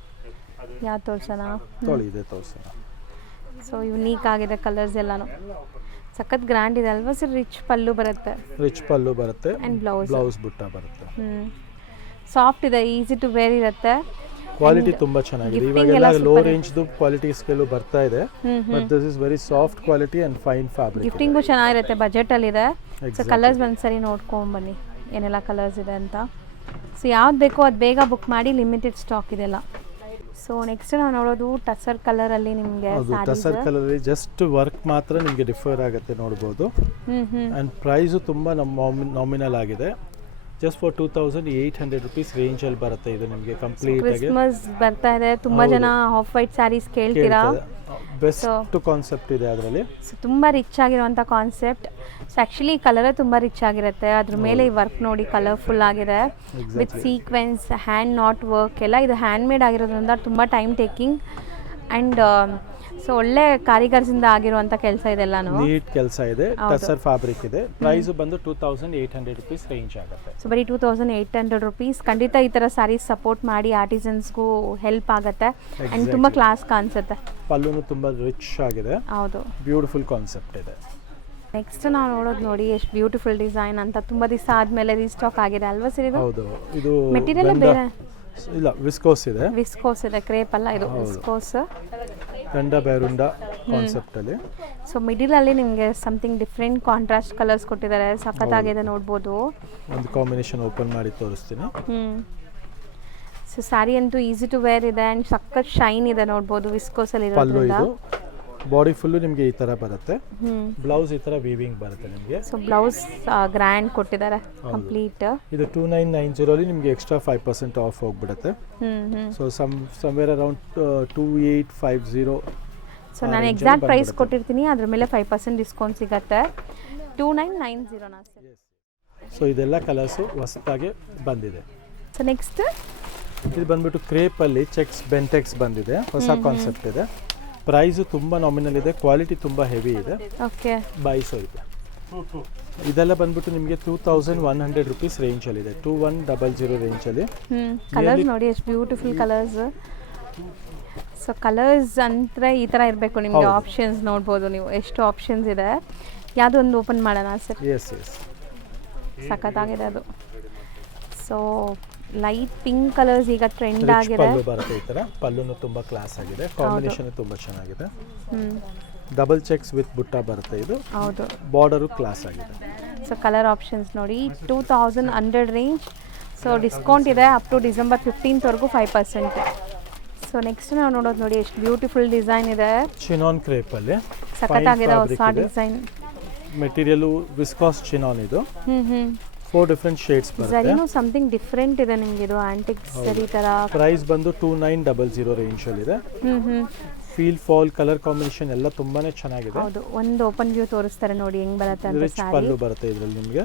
ಯಾವ್ದು ತೋರ್ಸೋಣ? ಇದೆ ತೋರ್ಸೋಣ. ಸೊ ಯುನೀಕ್ ಆಗಿದೆ ಕಲರ್ಸ್ ಎಲ್ಲಾನು, ಸಖತ್ ಗ್ರ್ಯಾಂಡ್ ಇದೆ ಅಲ್ವಾ ಸರ್? ರಿಚ್ ಪಲ್ಲು ಬರುತ್ತೆ, ರಿಚ್ ಪಲ್ಲು ಬರುತ್ತೆ, ಅಂಡ್ ಬ್ಲೌಸ್ ಬುಟ್ಟ ಬರುತ್ತೆ. ಸಾಫ್ಟ್ ಇದೆ, ಈಸಿ ಟು ವೇರ್ ಇರುತ್ತೆ, ಕ್ವಾಲಿಟಿ ತುಂಬಾ ಚೆನ್ನಾಗಿದೆ. ಇವಾಗೆಲ್ಲ ಲೋ ರೇಂಜ್ ಕ್ವಾಲಿಟಿ ಸ್ಕೇಲು ಬರ್ತಾ ಇದೆ, but this is very soft quality and fine fabric. Gifting ಚೆನ್ನಾಗಿರುತ್ತೆ, ಬಜೆಟ್ ಅಲ್ಲಿ ಇದೆ. ಸೊ ಕಲರ್ಸ್ ಒಂದ್ಸರಿ ನೋಡ್ಕೊಂಡ್ ಬನ್ನಿ ಏನೆಲ್ಲ ಕಲರ್ಸ್ ಇದೆ ಅಂತ. ಸೊ ಯಾವ್ದು ಬೇಕೋ ಅದು ಬೇಗ ಬುಕ್ ಮಾಡಿ, ಲಿಮಿಟೆಡ್ ಸ್ಟಾಕ್ ಇದೆಲ್ಲ. ಸೊ ನೆಕ್ಸ್ಟ್ ನಾವು ನೋಡೋದು ಟಸರ್ ಕಲರ್ ಅಲ್ಲಿ ನಿಮಗೆ. ಟಸರ್ ಕಲರ್ ಅಲ್ಲಿ ಜಸ್ಟ್ ವರ್ಕ್ ಮಾತ್ರ ನಿಮಗೆ ಡಿಫರ್ ಆಗುತ್ತೆ ನೋಡಬಹುದು. ಅಂಡ್ ಪ್ರೈಸ್ ತುಂಬಾ ನಾಮಿನಲ್ ಆಗಿದೆ, ಜಸ್ಟ್ ಫಾರ್ 2800 ರೂಪೀಸ್ ರೇಂಜ್ ಅಲ್ಲಿ ಬರುತ್ತೆ. ಇದು ನಿಮಗೆ ಕಂಪ್ಲೀಟ್ ಆಗಿ ಕ್ರಿಸ್ಮಸ್ ಬರ್ತಾ ಇದೆ, ತುಂಬಾ ಜನ ಆಫ್ ವೈಟ್ ಸ್ಯಾರೀಸ್ ಕೇಳ್ತೀರಾ. ಬೆಸ್ಟ್ ಕಾನ್ಸೆಪ್ಟ್ ಇದೆ ಅದರಲ್ಲಿ. ಸೊ ತುಂಬ ರಿಚ್ ಆಗಿರುವಂಥ ಕಾನ್ಸೆಪ್ಟ್. ಸೊ ಆ್ಯಕ್ಚುಲಿ ಕಲರೇ ತುಂಬ ರಿಚ್ ಆಗಿರುತ್ತೆ, ಅದ್ರ ಮೇಲೆ ಈ ವರ್ಕ್ ನೋಡಿ ಕಲರ್ಫುಲ್ ಆಗಿದೆ, with sequence, hand not work ಎಲ್ಲ. ಇದು ಹ್ಯಾಂಡ್ ಮೇಡ್ ಆಗಿರೋದ್ರಿಂದ ತುಂಬ ಟೈಮ್ ಟೇಕಿಂಗ್ ಆ್ಯಂಡ್ ಸೊ ಒಳ್ಳೆ ಕಾರಿಗರ್ಸಿಂದ ಆಗಿರುವಂಥ ಕೆಲಸ ಇದೆಲ್ಲಾನು, ನೀಟ್ ಕೆಲಸ ಇದೆ. ಟಸರ್ ಫ್ಯಾಬ್ರಿಕ್ ಇದೆ. ಪ್ರೈಸ್ ಬಂದು 2800 ರೂಪೀಸ್ ರೇಂಜ್ ಆಗುತ್ತೆ. ಸೊ ಬರೀ 2800 ರೂಪೀಸ್. ಖಂಡಿತ ಈ ಥರ ಸ್ಯಾರೀಸ್ ಸಪೋರ್ಟ್ ಮಾಡಿ, ಆರ್ಟಿಸನ್ಸ್ಗೂ ಹೆಲ್ಪ್ ಆಗುತ್ತೆ ಆ್ಯಂಡ್ ತುಂಬ ಕ್ಲಾಸ್ ಕಾಣಿಸುತ್ತೆ. ಪಲ್ಲುನು ತುಂಬ ರಿಚ್ ಆಗಿದೆ. ಹೌದು, ಬ್ಯೂಟಿಫುಲ್ ಕಾನ್ಸೆಪ್ಟ್ ಇದೆ. ನೆಕ್ಸ್ಟ್ ನಾವು ನೋಡೋದು ನೋಡಿ ಎಷ್ಟು ಬ್ಯೂಟಿಫುಲ್ ಡಿಸೈನ್ ಅಂತ. ತುಂಬ ದಿವಸ ಆದಮೇಲೆ ರೀಸ್ಟಾಕ್ ಆಗಿದೆ ಅಲ್ವಾ ಸರ್ ಇದು? ಹೌದು. ಇದು ಮೆಟೀರಿಯಲ್ ಬೇರೆ ಇಲ್ಲ, ವಿಸ್ಕೋಸ್ ಇದೆ. ವಿಸ್ಕೋಸ್ ಇದೆ, ಕ್ರೇಪ್ ಅಲ್ಲ ಇದು, ವಿಸ್ಕೋಸ್. ಗಂಡ ಬೇರುಂಡ ಕಾನ್ಸೆಪ್ಟ್ ಅಲ್ಲಿ. ಸೊ ಮಿಡಿಲ್ ಅಲ್ಲಿ ನಿಮಗೆ ಸಮಥಿಂಗ್ ಡಿಫ್ರೆಂಟ್ ಕಾಂಟ್ರಾಸ್ಟ್ ಕಲರ್ಸ್ ಕೊಟ್ಟಿದ್ದಾರೆ, ಸಖತ್ತಾಗಿದೆ ನೋಡ್ಬೋದು. ಒಂದು ಕಾಂಬಿನೇಷನ್ ಓಪನ್ ಮಾಡಿ ತೋರಿಸ್ತೀನಿ. ಸೊ ಸ್ಯಾರಿ ಅಂತೂ ಈಸಿ ಟು ವೇರ್ ಇದೆ ಆ್ಯಂಡ್ ಸಖತ್ ಶೈನ್ ಇದೆ ನೋಡ್ಬೋದು ವಿಸ್ಕೋಸಲ್ಲಿ ಪಲ್ಲು ಇರೋದ್ರಿಂದ. ಇದು ಬಾಡಿ ಫುಲ್ಲು ನಿಮಗೆ ಈ ಥರ ಬರುತ್ತೆ. ಬ್ಲೌಸ್ ಈ ಥರ ವೀವಿಂಗ್ ಬರುತ್ತೆ ನಿಮಗೆ. ಸೊ ಬ್ಲೌಸ್ ಗ್ರ್ಯಾಂಡ್ ಕೊಟ್ಟಿದ್ದಾರೆ ಕಂಪ್ಲೀಟ್. ಇದು 2990 ಅಲ್ಲಿ ನಿಮಗೆ ಎಕ್ಸ್ಟ್ರಾ 5% ಆಫ್ ಹೋಗ್ಬಿಡುತ್ತೆ. So somewhere around 2850. ಸೊ ನಾನು ಎಕ್ಸಾಕ್ಟ್ ಪ್ರೈಸ್ ಕೊಟ್ಟಿರ್ತೀನಿ, ಅದ್ರ ಮೇಲೆ 5% ಡಿಸ್ಕೌಂಟ್ ಸಿಗುತ್ತೆ. 2990 ಸರ್. ಸೊ ಇದೆಲ್ಲ ಕಲರ್ಸು ಹೊಸದಾಗಿ ಬಂದಿದೆ. ಸೊ ನೆಕ್ಸ್ಟ್ ಇದು ಬಂದ್ಬಿಟ್ಟು ಕ್ರೇಪಲ್ಲಿ ಚೆಕ್ಸ್ ಬೆಂಟೆಕ್ಸ್ ಬಂದಿದೆ, ಹೊಸ ಕಾನ್ಸೆಪ್ಟ್ ಇದೆ. ಪ್ರೈಸು ತುಂಬ ನಾಮಿನಲ್ ಇದೆ, ಕ್ವಾಲಿಟಿ ತುಂಬ ಹೆವಿ ಇದೆ. ಓಕೆ 2200 ಇದೆ. ಇದೆಲ್ಲ ಬಂದ್ಬಿಟ್ಟು ನಿಮಗೆ 2100 ರುಪೀಸ್ ರೇಂಜಲ್ಲಿದೆ, 2100 ರೇಂಜಲ್ಲಿ. ಕಲರ್ಸ್ ನೋಡಿ ಎಷ್ಟು ಬ್ಯೂಟಿಫುಲ್ ಕಲರ್ಸ್. ಸೊ ಕಲರ್ಸ್ ಅಂದರೆ ಈ ಥರ ಇರಬೇಕು ನಿಮಗೆ. ಆಪ್ಷನ್ಸ್ ನೋಡ್ಬೋದು ನೀವು, ಎಷ್ಟು ಆಪ್ಷನ್ಸ್ ಇದೆ. ಯಾವುದೋ ಒಂದು ಓಪನ್ ಮಾಡೋಣ ಸರ್. ಎಸ್ ಸಖತ್ತಾಗಿದೆ ಅದು. ಸೊ ಲೈಟ್ ಪಿಂಕ್ ಕಲರ್ಸ್ ಈಗ ಟ್ರೆಂಡ್ ಆಗಿದೆ. ಪಲ್ಲು ಬರುತ್ತೆ ಈ ಥರ. ಪಲ್ಲುನು ತುಂಬ ಕ್ಲಾಸ್ ಆಗಿದೆ, ಕಾಂಬಿನೇಷನ್ ತುಂಬ ಚೆನ್ನಾಗಿದೆ. ಡಬಲ್ ಚೆಕ್ಸ್ ವಿತ್ ಬುಟ್ಟ ಬರುತ್ತೆ ಇದು. ಹೌದು, ಬಾರ್ಡರು ಕ್ಲಾಸ್ ಆಗಿದೆ. ಸೊ ಕಲರ್ ಆಪ್ಷನ್ಸ್ ನೋಡಿ 2100 ರೇಂಜ್. ಸೊ ಡಿಸ್ಕೌಂಟ್ ಇದೆ ಅಪ್ ಟು ಡಿಸೆಂಬರ್ 15th ವರೆಗೂ 5%. ಸೊ ನೆಕ್ಸ್ಟ್ ನಾವು ನೋಡೋದು ನೋಡಿ ಎಷ್ಟು ಬ್ಯೂಟಿಫುಲ್ ಡಿಸೈನ್ ಇದೆ. ಚಿನಾನ್ ಕ್ರೇಪಲ್ಲಿ ಸಖತ್ತಾಗಿದೆ ಹೊಸ ಡಿಸೈನ್. ಮೆಟೀರಿಯಲ್ ವಿಸ್ಕಾಸ್ ಚಿನಾನ್ ಇದು. 4 ಡಿಫರೆಂಟ್ ಶೇಡ್ಸ್ ಬರುತ್ತೆ. ಝರಿನೂ ಸಮಥಿಂಗ್ ಡಿಫರೆಂಟ್ ಇದೆ ನಿಮಗೆ. ಇದು ಆಂಟಿಕ್ ಝರಿ ತರ. ಪ್ರೈಸ್ ಬಂದು 2900 ರೇಂಜ್ ಅಲ್ಲಿ ಇದೆ. ಫೀಲ್ ಫಾಲ್ ಕಲರ್ ಕಾಂಬಿನೇಷನ್ ಎಲ್ಲ ತುಂಬಾನೇ ಚೆನ್ನಾಗಿದೆ. ಹೌದು, ಒಂದು ಓಪನ್ ವ್ಯೂ ತೋರಿಸ್ತಾರೆ ನೋಡಿ ಹೆಂಗ್ ಬರುತ್ತೆ ಅಂತ. ರಿಚ್ ಪಲ್ಲು ಬರುತ್ತೆ ಇದರಲ್ಲಿ ನಿಮಗೆ.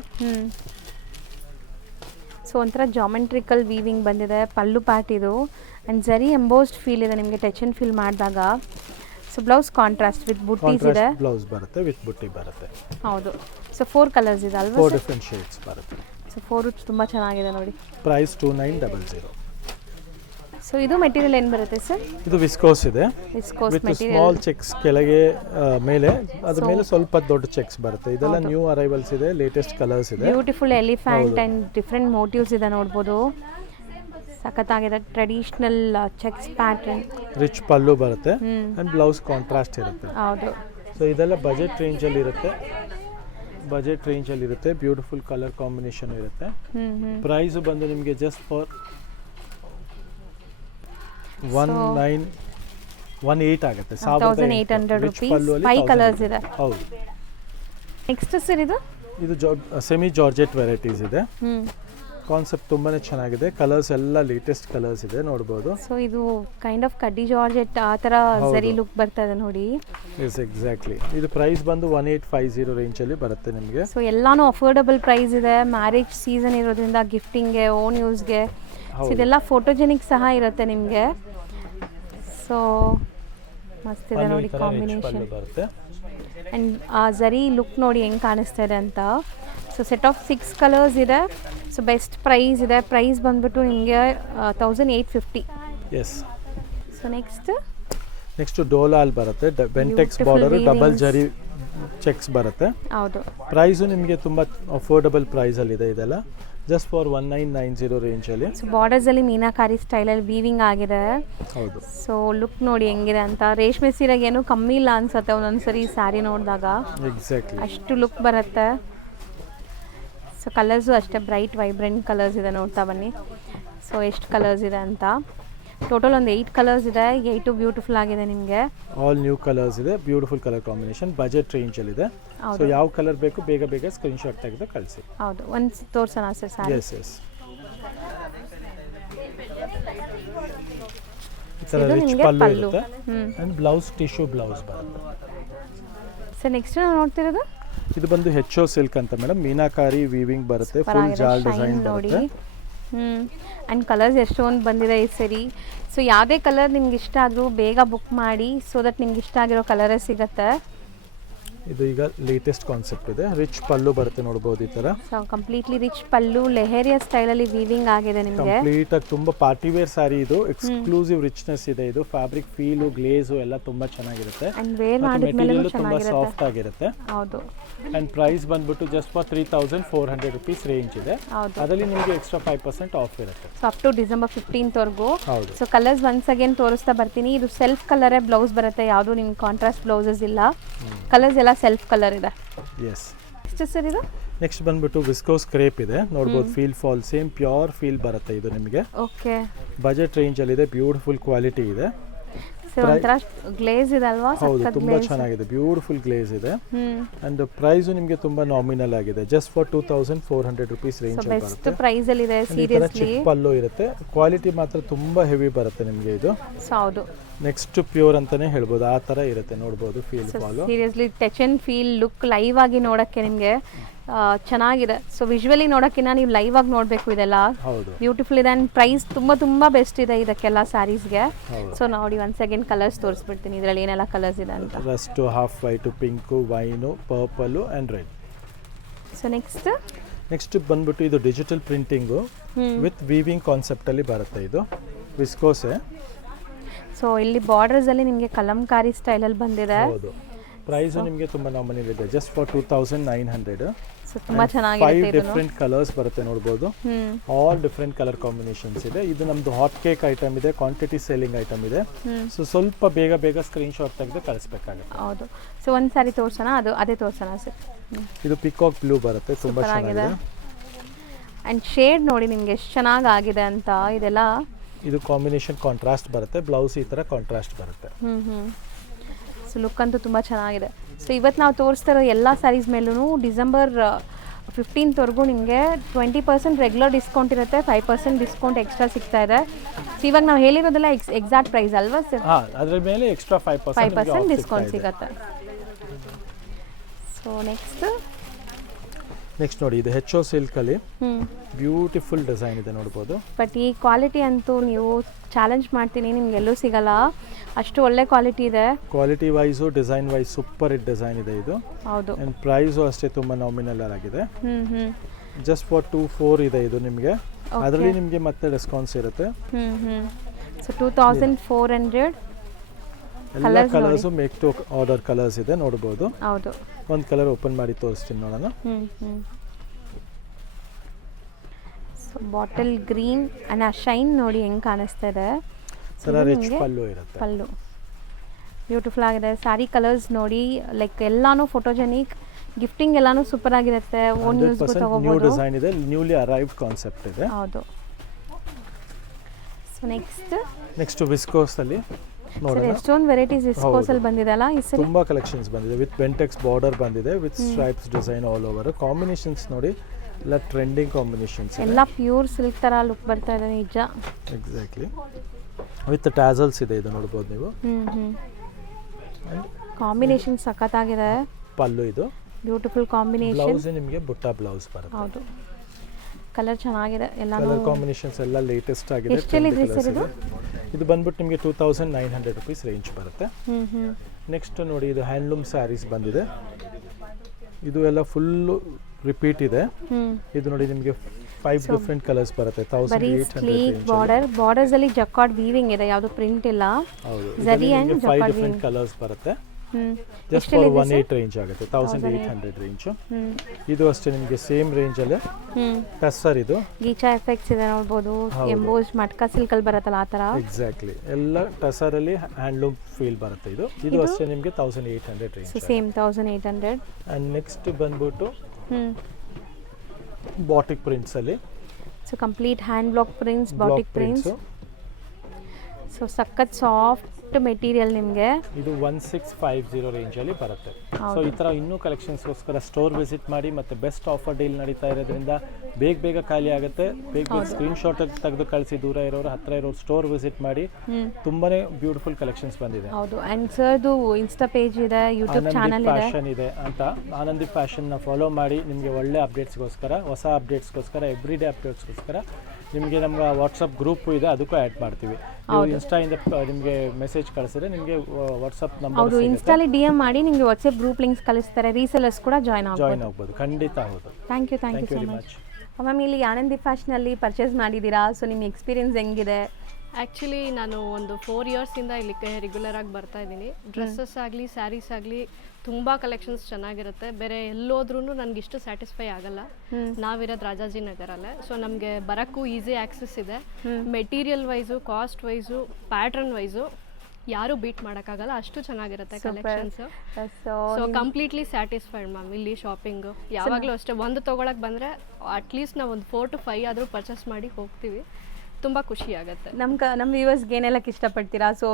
ಸೊ ಒಂಥರ ಜಾಮೆಟ್ರಿಕಲ್ ವೀವಿಂಗ್ ಬಂದಿದೆ ಪಲ್ಲು ಪಾರ್ಟ್ ಇದು. ಆ್ಯಂಡ್ ಝರಿ ಎಂಬೋಸ್ಡ್ ಫೀಲ್ ಇದೆ ನಿಮಗೆ ಟಚ್ ಆ್ಯಂಡ್ ಫೀಲ್ ಮಾಡಿದಾಗ. So blouse contrast with buttis ಇದೆ. ಬ್ಲೌಸ್ ಬರುತ್ತೆ ವಿತ್ ಬುಟ್ಟಿ ಬರುತ್ತೆ. ಹೌದು. ಸೊ 4 ಕಲರ್ಸ್ ಇದೆ ಅಲ್ವಾ? 4 ಡಿಫರೆಂಟ್ ಶೇಡ್ಸ್ ಬರುತ್ತೆ. ಸೊ 4 ತುಂಬ ಚೆನ್ನಾಗಿದೆ ನೋಡಿ. ಪ್ರೈಸ್ 2900. ಸೊ ಇದು ಮೆಟೀರಿಯಲ್ ಏನು ಬರುತ್ತೆ ಸರ್? ಇದು ವಿಸ್ಕೋಸ್ ಇದೆ. Viscose with material. Small cheques ಕೆಳಗೆ ಮೇಲೆ, ಅದ್ರ ಮೇಲೆ ಸ್ವಲ್ಪ ದೊಡ್ಡ ಚೆಕ್ಸ್ ಬರುತ್ತೆ. ಇದೆಲ್ಲ ನ್ಯೂ ಅರೈವಲ್ಸ್ ಇದೆ, ಲೇಟೆಸ್ಟ್ ಕಲರ್ಸ್ ಇದೆ. Beautiful elephant and different motives ಇದೆ ನೋಡ್ಬೋದು. ಸಖತ್ತಾಗಿದೆ traditional checks pattern. Rich pallu ಬರುತ್ತೆ ಅಂಡ್ ಬ್ಲೌಸ್ ಕಾಂಟ್ರಾಸ್ಟ್ ಇರುತ್ತೆ. ಹೌದು. ಸೊ ಇದೆಲ್ಲ ಬಜೆಟ್ ರೇಂಜಲ್ಲಿ ಇರುತ್ತೆ. ಬ್ಯೂಟಿಫುಲ್ ಕಲರ್ ಕಾಂಬಿನೇಷನ್ ಇರುತ್ತೆ. ಪ್ರೈಸ್ ಬಂದು ನಿಮಗೆ ಜಸ್ಟ್ ಫಾರ್ 18 ಆಗುತ್ತೆ. 1800 ರುಪೀಸ್. 5 ಕಲರ್ಸ್ ಇದೆ. ಹೌದು. ನೆಕ್ಸ್ಟ್ ಸರ್ ಇದು ಸೆಮಿ ಜಾರ್ಜೆಟ್ ವೆರೈಟೀಸ್ ಇದೆ. ಕಾನ್ಸೆಪ್ಟ್ ತುಂಬಾನೇ ಚೆನ್ನಾಗಿದೆ. ಕಲರ್ಸ್ ಎಲ್ಲ ಲೇಟೆಸ್ಟ್ ಕಲರ್ಸ್ ಇದೆ ನೋಡ್ಬೋದು. ಸೊ ಇದು ಕೈಂಡ್ ಆಫ್ ಕಡ್ಡಿ ಜಾರ್ಜೆಟ್ ಆ ಥರ ಸರಿ ಲುಕ್ ಬರ್ತಾ ಇದೆ ನೋಡಿ. Yes exactly. ಇದು ಪ್ರೈಸ್ ಬಂದು 1850 ರೇಂಜಲ್ಲಿ ಬರುತ್ತೆ ನಿಮಗೆ. ಸೊ ಎಲ್ಲಾನು ಅಫೋರ್ಡಬಲ್ ಪ್ರೈಸ್ ಇದೆ. ಮ್ಯಾರೇಜ್ ಸೀಸನ್ ಇರೋದ್ರಿಂದ ಗಿಫ್ಟಿಂಗ್ಗೆ, ಓನ್ ಯೂಸ್ಗೆ ಇದೆಲ್ಲ ಫೋಟೋಜೆನಿಕ್ ಸಹ ಇರುತ್ತೆ ನಿಮಗೆ. ಸೊ ಮಸ್ತ್ ಇದೆ ನೋಡಿ ಕಾಂಬಿನೇಷನ್. ಆ್ಯಂಡ್ ಆ ಝರಿ ಲುಕ್ ನೋಡಿ ಹೆಂಗೆ ಕಾಣಿಸ್ತಾ ಇದೆ ಅಂತ. ಸೊ ಸೆಟ್ ಆಫ್ 6 ಕಲರ್ಸ್ ಇದೆ. ಸೊ ಬೆಸ್ಟ್ ಪ್ರೈಸ್ ಇದೆ. ಪ್ರೈಸ್ ಬಂದ್ಬಿಟ್ಟು ನಿಮಗೆ 1850. ಎಸ್. ಸೊ ನೆಕ್ಸ್ಟ್ ಡೋಲಾಲ್ ಬರುತ್ತೆ. ಬೆಂಟೆಕ್ಸ್ ಬಾರ್ಡರ್ ಡಬಲ್ ಜರಿ ಚೆಕ್ಸ್ ಬರುತ್ತೆ. ಹೌದು. ಪ್ರೈಸು ನಿಮಗೆ ತುಂಬ ಅಫೋರ್ಡಬಲ್ ಪ್ರೈಸಲ್ಲಿದೆ. ಇದೆಲ್ಲ ಜಸ್ಟ್ ಫಾರ್ 1990 ರೇಂಜಲ್ಲಿ. ಸೊ ಬಾರ್ಡರ್ಸಲ್ಲಿ ಮೀನಾಕಾರಿ ಸ್ಟೈಲಲ್ಲಿ ವೀವಿಂಗ್ ಆಗಿದೆ. ಹೌದು. ಸೊ ಲುಕ್ ನೋಡಿ ಹೆಂಗಿದೆ ಅಂತ. ರೇಷ್ಮೆ ಸೀರೆಗೆ ಏನು ಕಮ್ಮಿ ಇಲ್ಲ ಅನ್ಸುತ್ತೆ ಒಂದೊಂದ್ಸರಿ ಸ್ಯಾರಿ ನೋಡಿದಾಗ. ಎಕ್ಸಾಕ್ಟ್ಲಿ ಅಷ್ಟು ಲುಕ್ ಬರುತ್ತೆ. ಸೊ ಕಲರ್ಸು ಅಷ್ಟೇ ಬ್ರೈಟ್ ವೈಬ್ರೆಂಟ್ ಕಲರ್ಸ್ ಇದೆ, ನೋಡ್ತಾ ಬನ್ನಿ. ಸೊ ಎಷ್ಟು ಕಲರ್ಸ್ ಇದೆ ಅಂತ. ಟೋಟಲ್ ಒಂದು 8 ಕಲರ್ಸ್ ಇದೆ. 8 ಬ್ಯೂಟಿಫುಲ್ ಆಗಿದೆ ನಿಮಗೆ. ಆಲ್ ನ್ಯೂ ಕಲರ್ಸ್ ಇದೆ. Beautiful colour combination. ಬಜೆಟ್ ರೇಂಜಲ್ಲಿ ಇದೆ. ಸೊ ಯಾವ ಕಲರ್ ಬೇಕು ಬೇಗ ಸ್ಕ್ರೀನ್ಶಾಟ್ ತೆಗೆದು ಕಳಿಸಿ. ಹೌದು, ಒಂದು ತೋರ್ಸೋಣ ಸರ್ ಸ್ಯಾರಿ. ಎಸ್. ಈ ಥರ ರಿಚ್ ಪಲ್ಲು ಇರುತ್ತೆ ಆ್ಯಂಡ್ ಬ್ಲೌಸ್ ಟಿಶ್ಯೂ ಬ್ಲೌಸ್ ಬರುತ್ತೆ. ಸರ್ ನೆಕ್ಸ್ಟ್ ನಾವು ನೋಡ್ತಿರೋದು ಇದು ಬಂದು ಹೆಚ್ಚೋ ಸಿಲ್ಕ್ ಅಂತ ಮೇಡಮ್. ಮೀನಾಕಾರಿ ವೀವಿಂಗ್ ಬರುತ್ತೆ. ಫುಲ್ ಜಾಲ್ ಡಿಸೈನ್ ಬರುತ್ತೆ. ಆ್ಯಂಡ್ ಕಲರ್ಸ್ ಎಷ್ಟೊಂದು ಬಂದಿದೆ ಈ ಸರಿ. ಸೊ ಯಾವುದೇ ಕಲರ್ ನಿಮ್ಗೆ ಇಷ್ಟ ಆದರೂ ಬೇಗ ಬುಕ್ ಮಾಡಿ, ಸೊ ದಟ್ ನಿಮ್ಗೆ ಇಷ್ಟ ಆಗಿರೋ ಕಲರೇ ಸಿಗುತ್ತೆ. ಇದು ಈಗ ಲೇಟೆಸ್ಟ್ ಕಾನ್ಸೆಪ್ಟ್ ಇದೆ. ರಿಚ್ ಪಲ್ಲು ಬರುತ್ತೆ ನೋಡಬಹುದು ಈ ತರ. ಸೊ ಕಂಪ್ಲೀಟ್ಲಿ ರಿಚ್ ಪಲ್ಲು, ಲೆಹರಿಯಾ ಸ್ಟೈಲ್ ಅಲ್ಲಿ ವೀವಿಂಗ್ ಆಗಿದೆ ನಿಮಗೆ. ಕಂಪ್ಲೀಟ್ ಆಗಿ ತುಂಬಾ ಪಾರ್ಟಿ ವೇರ್ ಸಾರಿ ಇದು. ಎಕ್ಸ್ಕ್ಲೂಸಿವ್ ರಿಚ್ನೆಸ್ ಇದೆ ಇದು. ಫ್ಯಾಬ್ರಿಕ್ ಫೀಲ್, ಗ್ಲೇಸ್ ಎಲ್ಲ ತುಂಬಾ ಚೆನ್ನಾಗಿರುತ್ತೆ. ಅಂಡ್ ವೇರ್ ಮಾಡಿದ್ಮೇಲೆ ತುಂಬಾ ಸಾಫ್ಟ್ ಆಗಿರುತ್ತೆ. ಹೌದು. ಅಂಡ್ ಪ್ರೈಸ್ ಬಂದ್ಬಿಟ್ಟು ಜಸ್ಟ್ ಫಾರ್ 3400 ರುಪೀಸ್ ರೇಂಜ್ ಇದೆ. ಅದರಲ್ಲಿ ನಿಮಗೆ ಎಕ್ಸ್ಟ್ರಾ 5% ಆಫ್ ಇರುತ್ತೆ. So up to December 15th ವರೆಗೂ. ಹೌದು. ಸೊ ಕಲರ್ಸ್ ಒನ್ಸ್ ಅಗೇನ್ ತೋರಿಸ್ತಾ ಬರ್ತೀನಿ. ಇದು ಸೆಲ್ಫ್ ಕಲರೇ ಬ್ಲೌಸ್ ಬರುತ್ತೆ, ಯಾವುದು ನಿಮ್ಗೆ ಕಾಂಟ್ರಾಸ್ಟ್ ಬ್ಲೌಸಸ್ ಇಲ್ಲ. ಕಲರ್ಸ್ ಎಲ್ಲ ಸೆಲ್ಫ್ ಕಲರ್ ಇದೆ. ಎಸ್. ಎಷ್ಟು ಸರ್ ಇದು? ನೆಕ್ಸ್ಟ್ ಬಂದ್ಬಿಟ್ಟು ವಿಸ್ಕೋಸ್ ಕ್ರೇಪ್ ಇದೆ ನೋಡ್ಬೋದು, feel fall same pure feel ಬರುತ್ತೆ ಇದು ನಿಮಗೆ. ಓಕೆ, ಬಜೆಟ್ ರೇಂಜಲ್ಲಿದೆ, ಬ್ಯೂಟಿಫುಲ್ ಕ್ವಾಲಿಟಿ ಇದೆ. ಸೊ ಒಂಥರ ಗ್ಲೇಸ್ ಇದೆ ಅಲ್ವಾ? ಹೌದು, ತುಂಬಾ ಚೆನ್ನಾಗಿದೆ, ಬ್ಯೂಟಿಫುಲ್ ಗ್ಲೇಸ್ ಇದೆ. ಅಂಡ್ ಪ್ರೈಸ್ ನಿಮಗೆ ತುಂಬಾ ನಾಮಿನಲ್ ಆಗಿದೆ, ಜಸ್ಟ್ ಫಾರ್ 2400 rupees ರೇಂಜ್ ಅಲ್ಲಿ ಬೆಸ್ಟ್ ಬರುತ್ತೆ. ಪ್ರೈಸ್ ಅಲ್ಲಿ ಇದೆ ಸೀರಿಯಸ್ಲಿ. ಚಿಕ್ಕ ಪಲ್ಲು ಇರುತ್ತೆ, ಕ್ವಾಲಿಟಿ ಮಾತ್ರ ತುಂಬಾ ಹೆವಿ ಬರುತ್ತೆ ನಿಮಗೆ ಇದು. ಹೌದು, ನೆಕ್ಸ್ಟ್ ಪ್ಯೂರ್ ಅಂತಾನೆ ಹೇಳ್ಬೋದು, ಆ ತರ ಇರುತ್ತೆ ನೋಡ್ಬೋದು feel fall. Seriously touch and feel look live ಆಗಿ ನೋಡಕ್ಕೆ ನಿಮಗೆ ಚೆನ್ನಾಗಿದೆ. ಸೊ ವಿಜುವಲಿ ನೋಡೋಕ್ಕಿಂತ ನೀವು ಲೈವ್ ಆಗಿ ನೋಡಬೇಕು, ಇದೆಲ್ಲ ಹೌದು ಬ್ಯೂಟಿಫುಲ್ ಇದೆ. ಆ್ಯಂಡ್ ಪ್ರೈಸ್ ತುಂಬ ಬೆಸ್ಟ್ ಇದೆ ಇದಕ್ಕೆಲ್ಲ ಸ್ಯಾರೀಸ್ಗೆ. ಸೊ ನೋಡಿ ಒನ್ಸ್ ಅಗೇನ್ ಕಲರ್ಸ್ ತೋರಿಸ್ಬಿಡ್ತೀನಿ ಇದರಲ್ಲಿ ಏನೆಲ್ಲ ಕಲರ್ಸ್ ಇದೆ ಅಂತ. Rust, half white, pink, wine, ಪರ್ಪಲು and red. So next ಬಂದ್ಬಿಟ್ಟು ಇದು ಡಿಜಿಟಲ್ ಪ್ರಿಂಟಿಂಗು ವಿತ್ ವೀವಿಂಗ್ ಕಾನ್ಸೆಪ್ಟಲ್ಲಿ ಬರುತ್ತೆ. ಇದು ವಿಸ್ಕೋಸೆ. ಸೊ ಇಲ್ಲಿ ಬಾರ್ಡರ್ಸಲ್ಲಿ ನಿಮಗೆ ಕಲಂಕಾರಿ ಸ್ಟೈಲಲ್ಲಿ ಬಂದಿದೆ. ಹೌದು, ಪ್ರೈಸು ನಿಮಗೆ ತುಂಬ ನಾಮಿನಲ್ ಇದೆ, ಜಸ್ಟ್ ಫಾರ್ 2900. ಸೊ ತುಂಬ ಚೆನ್ನಾಗಿದೆ. 5 ಡಿಫ್ರೆಂಟ್ ಕಲರ್ಸ್ ಬರುತ್ತೆ ನೋಡ್ಬೋದು, ಆಲ್ ಡಿಫ್ರೆಂಟ್ ಕಲರ್ ಕಾಂಬಿನೇಷನ್ಸ್ ಇದೆ. ಇದು ನಮ್ಮದು ಹಾಟ್ ಕೇಕ್ ಐಟಮ್ ಇದೆ, ಕ್ವಾಂಟಿಟಿ ಸೇಲಿಂಗ್ ಐಟಮ್ ಇದೆ. ಸೊ ಸ್ವಲ್ಪ ಬೇಗ ಸ್ಕ್ರೀನ್ ಶಾಟ್ ತೆಗೆದು ಕಳಿಸ್ಬೇಕಾಗುತ್ತೆ. ಹೌದು, ಸೊ ಒಂದು ಸಾರಿ ತೋರಿಸೋಣ, ಅದೇ ತೋರಿಸೋಣ ಸರ್. ಇದು ಪಿಕಾಕ್ ಬ್ಲೂ ಬರುತ್ತೆ, ತುಂಬ ಚೆನ್ನಾಗಿದೆ. ಆ್ಯಂಡ್ ಶೇಡ್ ನೋಡಿ ನಿಮಗೆ ಎಷ್ಟು ಚೆನ್ನಾಗಿದೆ ಅಂತ. ಇದೆಲ್ಲ ಇದು ಕಾಂಬಿನೇಷನ್ ಕಾಂಟ್ರಾಸ್ಟ್ ಬರುತ್ತೆ, ಬ್ಲೌಸ್ ಈ ಥರ ಕಾಂಟ್ರಾಸ್ಟ್ ಬರುತ್ತೆ. ಸೊ ಲುಕ್ ಅಂತೂ ತುಂಬ ಚೆನ್ನಾಗಿದೆ. ಸೊ ಇವತ್ತು ನಾವು ತೋರಿಸ್ತಾ ಇರೋ ಎಲ್ಲ ಸ್ಯಾರೀಸ್ ಮೇಲೂ ಡಿಸೆಂಬರ್ 15th ನಿಮಗೆ 20% ರೆಗ್ಯುಲರ್ ಡಿಸ್ಕೌಂಟ್ ಇರುತ್ತೆ, 5% ಡಿಸ್ಕೌಂಟ್ ಎಕ್ಸ್ಟ್ರಾ ಸಿಗ್ತಾ ಇದೆ. ಸೊ ಇವಾಗ ನಾವು ಹೇಳಿರೋದೆಲ್ಲ ಎಕ್ಸಾಕ್ಟ್ ಪ್ರೈಸ್ ಅಲ್ವಾ ಸರ್? ಅದರ ಮೇಲೆ ಎಕ್ಸ್ಟ್ರಾ 5% ಡಿಸ್ಕೌಂಟ್ ಸಿಗುತ್ತೆ. ಸೊ ನೆಕ್ಸ್ಟ್ ನೋಡಿ, ಇದು HO ಸಿಲ್ಕಲ್ಲಿ ಬ್ಯೂಟಿಫುಲ್ ಡಿಸೈನ್ ಇದೆ ನೋಡ್ಬೋದು. ಬಟ್ ಈ ಕ್ವಾಲಿಟಿ ಅಂತೂ ನೀವು ಚಾಲೆಂಜ್ ಮಾಡ್ತೀನಿ, ನಿಮ್ಗೆ ಎಲ್ಲೂ ಸಿಗಲ್ಲ, ಅಷ್ಟು ಒಳ್ಳೆ ಕ್ವಾಲಿಟಿ ಇದೆ. Quality wise design wise super hit design ಇದೆ ಇದು. ಹೌದು, ಆ್ಯಂಡ್ ಪ್ರೈಸು ಅಷ್ಟೇ ತುಂಬ ನಾಮಿನಲ್ ಆಗಿದೆ, ಜಸ್ಟ್ ಫಾರ್ 2400 ಇದೆ ಇದು ನಿಮಗೆ. ಅದರಲ್ಲಿ ನಿಮಗೆ ಮತ್ತೆ ಡಿಸ್ಕೌಂಟ್ಸ್ ಇರುತ್ತೆ. ಸೊ 2400. ಎಲ್ಲ colours make to order colours ಇದೆ ನೋಡ್ಬೋದು. ಹೌದು, ಒಂದು ಕಲರ್ ಓಪನ್ ಮಾಡಿ ತೋರಿಸ್ತೀನಿ ನೋಡೋಣ. ಸೊ ಬಾಟಲ್ ಗ್ರೀನ್ ಅಂಡ್ ಆ ಶೈನ್ ನೋಡಿ ಹೆಂಗೆ ಕಾಣಿಸ್ತಾ ಇದೆ. ರಿಚ್ ಪಲ್ಲು ಇರುತ್ತೆ, ಪಲ್ಲು ಬ್ಯೂಟಿಫುಲ್ ಆಗಿದೆ. ಸ್ಯಾರಿ ಕಲರ್ಸ್ ನೋಡಿ, ಲೈಕ್ ಎಲ್ಲಾನು ಫೋಟೋಜೆನಿಕ್, ಗಿಫ್ಟಿಂಗ್ ಎಲ್ಲಾನು ಸೂಪರ್ ಆಗಿರುತ್ತೆ. ಓನ್ ಯೂಸ್ ತಗೋಬಹುದು. ನ್ಯೂ ಡಿಸೈನ್ ಇದೆ, ನ್ಯೂಲಿ ಅರೈವ್ಡ್ ಕಾನ್ಸೆಪ್ಟ್ ಇದೆ. ಹೌದು. ಸೊ ನೆಕ್ಸ್ಟ್ ವಿಸ್ಕೋಸ್ ಅಲ್ಲಿ ನೋಡೋಣ. ಎಷ್ಟೊಂದು ವೆರೈಟೀಸ್ ವಿಸ್ಕೋಸ್ ಅಲ್ಲಿ ಬಂದಿದೆ ಅಲ್ಲ, ಈ ಸರಿ ತುಂಬಾ ಕಲೆಕ್ಷನ್ಸ್ ಬಂದಿದೆ. ವಿತ್ ಬೆಂಟೆಕ್ಸ್ ಬಾರ್ಡರ್ ಬಂದಿದೆ, with stripes design all over. Combinations ನೋಡಿ, ಎಲ್ಲ ಟ್ರೆಂಡಿಂಗ್ ಕಾಂಬಿನೇಷನ್ಸ್, ಎಲ್ಲ ಪ್ಯೂರ್ ಸಿಲ್ಕ್ ತರ ಲುಕ್ ಬರ್ತಾ ಇದೆ ನಿಜ. ಎಕ್ಸಾಕ್ಟ್ಲಿ, ವಿತ್ ಟ್ಯಾಸಲ್ಸ್ ಇದೆ, ಇದು ನೋಡಬಹುದು ನೀವು. ಕಾಂಬಿನೇಷನ್ ಸಖತ್ತಾಗಿದೆ. ಪಲ್ಲು ಇದು ಬ್ಯೂಟಿಫುಲ್ ಕಾಂಬಿನೇಷನ್. ಬ್ಲೌಸ್ ನಿಮಗೆ ಬುಟ್ಟ ಬ್ಲೌಸ್ ಬರುತ್ತೆ. ಹೌದು, ಕಲರ್ ಚೆನ್ನಾಗಿದೆ. ಎಲ್ಲ ಕಲರ್ ಕಾಂಬಿನೇಷನ್ಸ್ ಎಲ್ಲ ಲೇಟೆಸ್ಟ್ ಆಗಿದೆ. ಇದು ಬಂದ್ಬಿಟ್ಟು ನಿಮಗೆ 2900 rupees ರೇಂಜ್ ಬರುತ್ತೆ. ನೆಕ್ಸ್ಟ್ ನೋಡಿ, ಇದು ಹ್ಯಾಂಡ್ಲೂಮ್ ಸ್ಯಾರೀಸ್ ಬಂದಿದೆ. ಇದು ಎಲ್ಲ ಫುಲ್ ರಿಪೀಟ್ ಇದೆ. ಇದು ನೋಡಿ ನಿಮಗೆ 5 ಡಿಫ್ರೆಂಟ್ ಕಲರ್ಸ್ ಬರುತ್ತೆ. 1800 ಬಾರ್ಡರ್ಸ್ ಅಲ್ಲಿ ಜಕಾರ್ಡ್ ವೀವಿಂಗ್ ಇದೆ, ಯಾವುದು ಪ್ರಿಂಟ್ ಇಲ್ಲ. ಹೌದು, ಜರಿ ಅಂಡ್ ಜಕಾರ್ಡ್ 5 ಡಿಫ್ರೆಂಟ್ ಕಲರ್ಸ್ ಬರುತ್ತೆ. ಜಸ್ಟ್ ಫಾರ್ 1800 ರೇಂಜ್ ಆಗುತ್ತೆ, 1800 ರೇಂಜ್. ಇದು ಅಷ್ಟೇ ನಿಮಗೆ ಸೇಮ್ ರೇಂಜ್ ಅಲ್ಲೇ ಟಸ್ಸರ್. ಇದು ಗೀಚಾ ಎಫೆಕ್ಟ್ಸ್ ಇದೆ ನೋಡಬಹುದು, ಎಂಬೋಸ್ ಮಟ್ಕಾ ಸಿಲ್ಕ್ ಅಲ್ಲಿ ಬರುತ್ತಲ್ಲ ಆ ತರ. ಎಕ್ಸಾಕ್ಟ್ಲಿ, ಎಲ್ಲ ಟಸರ್ ಅಲ್ಲಿ ಹ್ಯಾಂಡ್ಲೂಮ್ ಫೀಲ್ ಬರುತ್ತೆ. ಇದು ಅಷ್ಟೇ ನಿಮಗೆ 1800 ರೇಂಜ್. ಸೇಮ್ 1800. ಅಂಡ್ ನೆಕ್ಸ್ಟ್ ಬಂದ್ಬಿಟ್ಟು ಬಾಟಿಕ್ ಪ್ರಿಂಟ್ಸ್ ಅಲ್ಲಿ. So complete hand block prints, batik prints. So ಸಖತ್ ಸಾಫ್ಟ್ ಮೆಟೀರಿಯಲ್ ನಿಮಗೆ. ಇದು 1650 ರೇಂಜ್ ಅಲ್ಲಿ ಬರುತ್ತೆ. ಸೊ ಈ ತರ ಇನ್ನೂ ಕಲೆಕ್ಷನ್ಸ್ಗೋಸ್ಕರ ಸ್ಟೋರ್ ವಿಸಿಟ್ ಮಾಡಿ. ಮತ್ತೆ ಬೆಸ್ಟ್ ಆಫರ್ ಡೀಲ್ ನಡೀತಾ ಇರೋದ್ರಿಂದ ಬೇಗ ಖಾಲಿ ಆಗುತ್ತೆ. ಬೇಗ ಸ್ಕ್ರೀನ್ ಶಾಟ್ ತೆಗೆದು ಕಳಿಸಿ. ದೂರ ಇರೋರು, ಹತ್ರ ಇರೋರು ಸ್ಟೋರ್ ವಿಸಿಟ್ ಮಾಡಿ. ತುಂಬಾನೇ ಬ್ಯೂಟಿಫುಲ್ ಕಲೆಕ್ಷನ್ಸ್ ಬಂದಿದೆ. ಹೌದು, ಅಂಡ್ ಸರ್ದು ಇನ್ಸ್ಟಾ ಪೇಜ್ ಇದೆ, ಯೂಟ್ಯೂಬ್ ಚಾನಲ್ ಇದೆ, ಫ್ಯಾಷನ್ ಇದೆ ಅಂತ. ಆನಂದಿ ಫ್ಯಾಷನ್ ನ ಫಾಲೋ ಮಾಡಿ. ನಿಮಗೆ ಒಳ್ಳೆ ಅಪ್ಡೇಟ್ಸ್ಗೋಸ್ಕರ, ಹೊಸ ಅಪ್ಡೇಟ್ಸ್ಗೋಸ್ಕರ, ಎವ್ರಿ ಡೇ ಅಪ್ಡೇಟ್ಸ್ಗೋಸ್ಕರ ನಿಮಗೆ ನಮ್ಮ ವಾಟ್ಸಪ್ ಗ್ರೂಪ್ ಇದೆ, ಅದಕ್ಕೂ ಆ್ಯಡ್ ಮಾಡ್ತೀವಿ. ನೀವು ಇನ್ಸ್ಟಾಯಿಂದ ನಿಮಗೆ ಮೆಸೇಜ್ ಕಳಿಸಿದ್ರೆ ನಿಮಗೆ ವಾಟ್ಸಪ್ ನಂಬರ್. ಹೌದು, ಇನ್ಸ್ಟಾಲಿ DM ಮಾಡಿ ನಿಮಗೆ ವಾಟ್ಸಪ್ ಗ್ರೂಪ್ ಲಿಂಕ್ಸ್ ಕಳಿಸ್ತಾರೆ. ರೀಸೆಲ್ಲರ್ಸ್ ಕೂಡ ಜಾಯ್ನ್ ಆಗ್ಬೋದು. ಖಂಡಿತ. ಹೌದು, thank you so much. Ma'am, ಇಲ್ಲಿ ಆನಂದಿ ಫ್ಯಾಷನಲ್ಲಿ ಪರ್ಚೇಸ್ ಮಾಡಿದ್ದೀರಾ, ಸೊ ನಿಮ್ಮ ಎಕ್ಸ್ಪೀರಿಯನ್ಸ್ ಹೆಂಗಿದೆ? ಆ್ಯಕ್ಚುಲಿ ನಾನು ಒಂದು 4 ಇಯರ್ಸಿಂದ ಇಲ್ಲಿ ರೆಗ್ಯುಲರ್ ಆಗಿ ಬರ್ತಾ ಇದ್ದೀನಿ. ಡ್ರೆಸ್ಸಸ್ ಆಗಲಿ, ಸ್ಯಾರೀಸ್ ಆಗಲಿ ತುಂಬ ಕಲೆಕ್ಷನ್ಸ್ ಚೆನ್ನಾಗಿರುತ್ತೆ. ಬೇರೆ ಎಲ್ಲೋದ್ರೂ ನನಗೆ ಇಷ್ಟು ಸ್ಯಾಟಿಸ್ಫೈ ಆಗಲ್ಲ. ನಾವಿರೋದು ರಾಜಾಜಿನಗರಲ್ಲೇ, ಸೊ ನಮಗೆ ಬರೋಕ್ಕೂ ಈಸಿ ಆಕ್ಸೆಸ್ ಇದೆ. Material wise, cost wise, pattern wise ಯಾರು ಬೀಟ್ ಮಾಡೋಕ್ಕಾಗಲ್ಲ, ಅಷ್ಟು ಚೆನ್ನಾಗಿರುತ್ತೆ collections. So so completely satisfied ma'am ಇಲ್ಲಿ ಶಾಪಿಂಗು. ಯಾವಾಗಲೂ ಅಷ್ಟೇ, ಒಂದು ತೊಗೊಳಕ್ಕೆ ಬಂದರೆ ಅಟ್ಲೀಸ್ಟ್ ನಾವು ಒಂದು 4 to 5 ಆದರೂ ಪರ್ಚೇಸ್ ಮಾಡಿ ಹೋಗ್ತೀವಿ. ತುಂಬ ಖುಷಿ ಆಗುತ್ತೆ. ನಮ್ಮ ವ್ಯೂವರ್ಸ್ಗೆ ಏನೆಲ್ಲಕ್ಕೆ ಇಷ್ಟಪಡ್ತೀರಾ? ಸೊ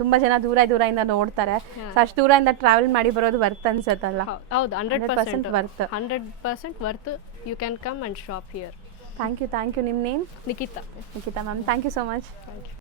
ತುಂಬ ಜನ ದೂರದಿಂದ ನೋಡ್ತಾರೆ, ಸೊ ಅಷ್ಟು ದೂರದಿಂದ ಟ್ರಾವೆಲ್ ಮಾಡಿ ಬರೋದು ವರ್ತ್ ಅನ್ಸತ್ತಲ್ಲ? ಹೌದು, 100% worth. 100% worth. You can come and shop here. Thank you. ನಿಮ್ಮ name? Nikhita. Nikhita ma'am, thank you so much. Thank you.